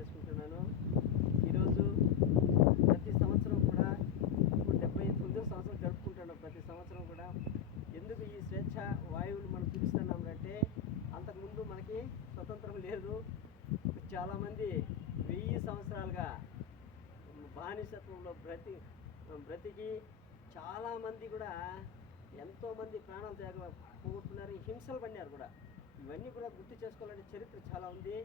తెలియజేసుకుంటున్నాను. ఈరోజు ప్రతి సంవత్సరం కూడా ఇప్పుడు 79వ సంవత్సరం జరుపుకుంటున్నాం. ప్రతి సంవత్సరం కూడా ఎందుకు ఈ స్వేచ్ఛ వాయువులు మనం పీలుస్తున్నామంటే అంతకుముందు మనకి స్వతంత్రం లేదు. చాలామంది 1000 సంవత్సరాలుగా బానిసత్వంలో బ్రతికి చాలామంది కూడా ఎంతోమంది ప్రాణాలు పోగొట్టుకున్నారు, హింసలు పడినారు కూడా. ఇవన్నీ కూడా గుర్తు చేసుకోవాలంటే చరిత్ర చాలా ఉంది.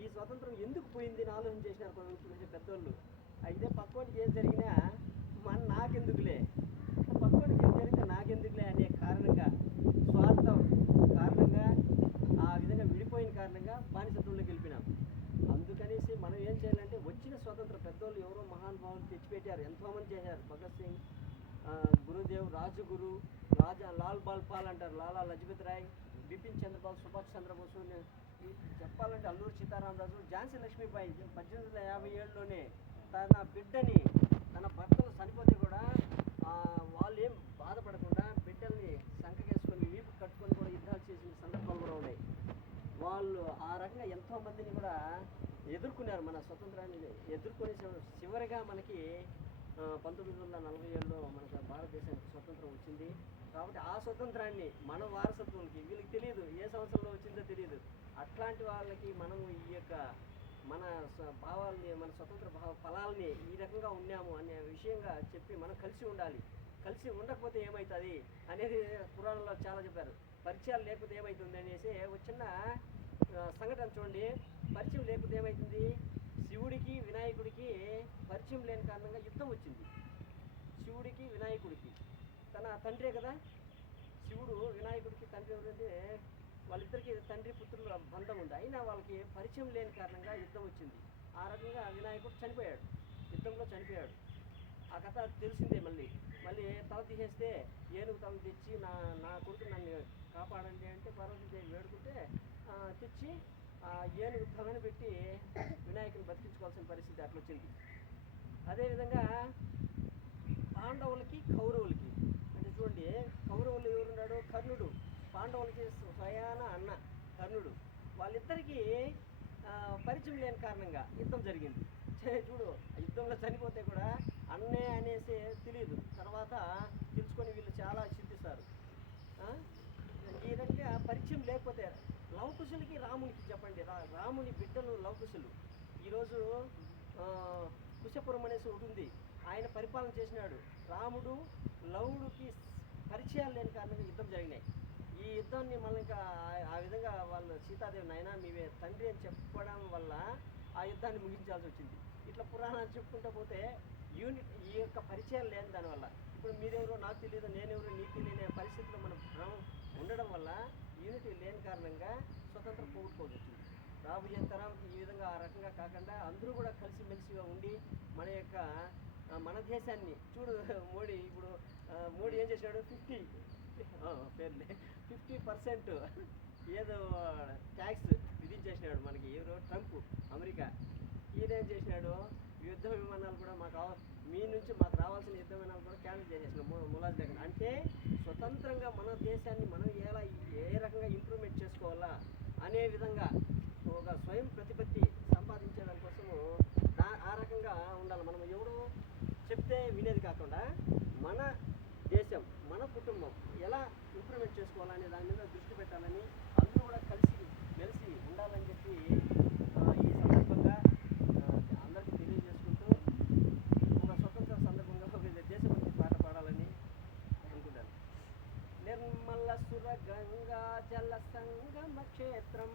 ఈ స్వతంత్రం ఎందుకు పోయింది అని ఆలోచన చేసినారు కొంతమంది పెద్దోళ్ళు. అయితే పక్కోడికి ఏం జరిగినా నాకెందుకులే, పక్కోడికి ఏం జరిగితే నాకెందుకులే అనే కారణంగా, స్వార్థం కారణంగా, ఆ విధంగా విడిపోయిన కారణంగా బానిసత్వంలోకి వెళ్ళిపోయినాం. అందుకనేసి మనం ఏం చేయాలంటే వచ్చిన స్వతంత్ర పెద్దోళ్ళు ఎవరో మహానుభావులు తెచ్చిపెట్టారు, ఎంతోమంది చేశారు. భగత్ సింగ్, గురుదేవ్, రాజగురు, లాల్ బాల్ పాల్ అంటారు, లాలా లజపత్ రాయ్, బిపిన్ చంద్రబాబు, సుభాష్ చంద్రబోసు, చెప్పాలంటే అల్లూరి సీతారామరాజు, ఝాన్సీ లక్ష్మీబాయి 1857లోనే తన బిడ్డని, తన భర్తలు చనిపోతే కూడా వాళ్ళు ఏం బాధపడకుండా బిడ్డల్ని సంకకేసుకొని వీపు కట్టుకొని కూడా యుద్ధాలు చేసిన సందర్భాలు కూడా ఉన్నాయి. వాళ్ళు ఆ రకంగా ఎంతోమందిని కూడా ఎదుర్కొన్నారు. మన స్వతంత్రాన్ని ఎదుర్కొని చివరిగా మనకి 1947లో మనకు భారతదేశానికి స్వతంత్రం వచ్చింది. కాబట్టి ఆ స్వతంత్రాన్ని మన వారసత్వానికి, వీళ్ళకి తెలియదు ఏ సంవత్సరంలో వచ్చిందో తెలియదు, అట్లాంటి వాళ్ళకి మనము ఈ యొక్క మన భావాల్ని, మన స్వతంత్ర ఫలాల్ని ఈ రకంగా ఉన్నాము అనే విషయంగా చెప్పి మనం కలిసి ఉండాలి. కలిసి ఉండకపోతే ఏమవుతుంది అనేది పురాణంలో చాలా చెప్పారు. పరిచయాలు లేకపోతే ఏమవుతుంది అనేసి ఒక చిన్న సంఘటన చూడండి. పరిచయం లేకపోతే ఏమవుతుంది, శివుడికి వినాయకుడికి పరిచయం లేని కారణంగా యుద్ధం వచ్చింది. శివుడికి వినాయకుడికి తన తండ్రే కదా, శివుడు వినాయకుడికి తండ్రి ఎవరంటే వాళ్ళిద్దరికి తండ్రి పుత్రుల బంధం ఉంది. అయినా వాళ్ళకి పరిచయం లేని కారణంగా యుద్ధం వచ్చింది. ఆ రకంగా వినాయకుడు చనిపోయాడు, యుద్ధంలో చనిపోయాడు. ఆ కథ తెలిసిందే. మళ్ళీ తల తీసేస్తే ఏనుగు తల తెచ్చి నా కొడుకు నన్ను కాపాడండి అంటే పార్వతీదేవి వేడుకుంటే తెచ్చి ఏనుగు తలని పెట్టి వినాయకుని బతికించుకోవాల్సిన పరిస్థితి అట్లా వచ్చింది. అదేవిధంగా పాండవులకి కౌరవులకి అంటే చూడండి, కౌరవులు ఎవరున్నాడు, కర్ణుడు, పాండవులకి స్వయాన అన్న కర్ణుడు. వాళ్ళిద్దరికీ పరిచయం లేని కారణంగా యుద్ధం జరిగింది. చూడు, యుద్ధంలో చనిపోతే కూడా అన్నే అనేసి తెలియదు, తర్వాత తెలుసుకొని వీళ్ళు చాలా చింతిస్తారు. ఈ రకంగా పరిచయం లేకపోతే లవకుశులకి రామునికి చెప్పండి, రాముని బిడ్డలు లవకుశులు. ఈరోజు కుశపురం అనేసి ఒకటి ఉంది, ఆయన పరిపాలన చేసినాడు. రాముడు లవుడికి పరిచయాలు లేని కారణంగా యుద్ధం జరిగినాయి. ఈ యుద్ధాన్ని మళ్ళీ ఇంకా ఆ విధంగా వాళ్ళు సీతాదేవి నాయన మీవే తండ్రి అని చెప్పడం వల్ల ఆ యుద్ధాన్ని ముగించాల్సి వచ్చింది. ఇట్లా పురాణాలు చెప్పుకుంటూ పోతే ఈ యొక్క పరిచయాలు లేని దానివల్ల ఇప్పుడు మీరెవరో నాకు తెలియదు, నేనెవరో నీకు తెలియని పరిస్థితిలో మనం ఉండడం వల్ల యూనిటీ లేని కారణంగా స్వతంత్రం పోగొట్టుకోవాల్సి వచ్చింది. రాబోయే తరం ఈ విధంగా ఆ రకంగా కాకుండా అందరూ కూడా కలిసిమెలిసిగా ఉండి మన దేశాన్ని చూడు. మోడీ ఏం చేశాడు, 50% ఏదో ట్యాక్స్ విధించేసినాడు మనకి. ఎవరో ట్రంప్, అమెరికా. ఈయనేం చేసినాడు, యుద్ధ విమానాలు కూడా మీ నుంచి మాకు రావాల్సిన యుద్ధ విమానాలు కూడా క్యాన్సిల్ చేసేసినాం ములాజ్ దగ్గర. అంటే స్వతంత్రంగా మన దేశాన్ని మనం ఏ రకంగా ఇంప్రూవ్మెంట్ చేసుకోవాలా అనే విధంగా ఒక స్వయం ప్రతిపత్తి సంపాదించడం కోసము ఆ రకంగా ఉండాలి. మనం ఎవరు చెప్తే వినేది కాకుండా మన దేశం, మన కుటుంబం ఎలా ఇంప్రూవ్మెంట్ చేసుకోవాలనే దాని మీద దృష్టి పెట్టాలని, అందరూ కూడా కలిసి మెలిసి ఉండాలని చెప్పి ఈ సందర్భంగా అందరికీ తెలియజేసుకుంటూ ఒక స్వతంత్ర సందర్భంగా ఒక దేశభక్తి పాట పాడాలని అనుకుంటాను. నిర్మల సుర గంగా జల సంగమ క్షేత్రం,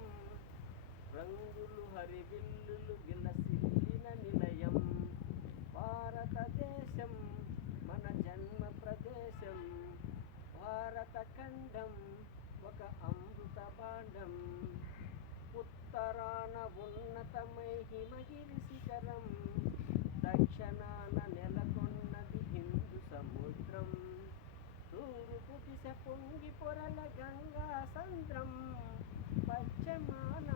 రంగులు హరివిల్లులు విలసిల్లిన నిలయం, భారతదేశం మన జన్మ ప్రదేశం, భారత ఖండం ఒక అమృత భాండం, ఉత్తరాన ఉన్నతమై హిమగిరి శిఖరం, దక్షిణాన నెలకొన్నది హిందూ సముద్రం, తూర్పు దిశ పొంగి పొరల గంగా సంద్రం, పశ్చిమాన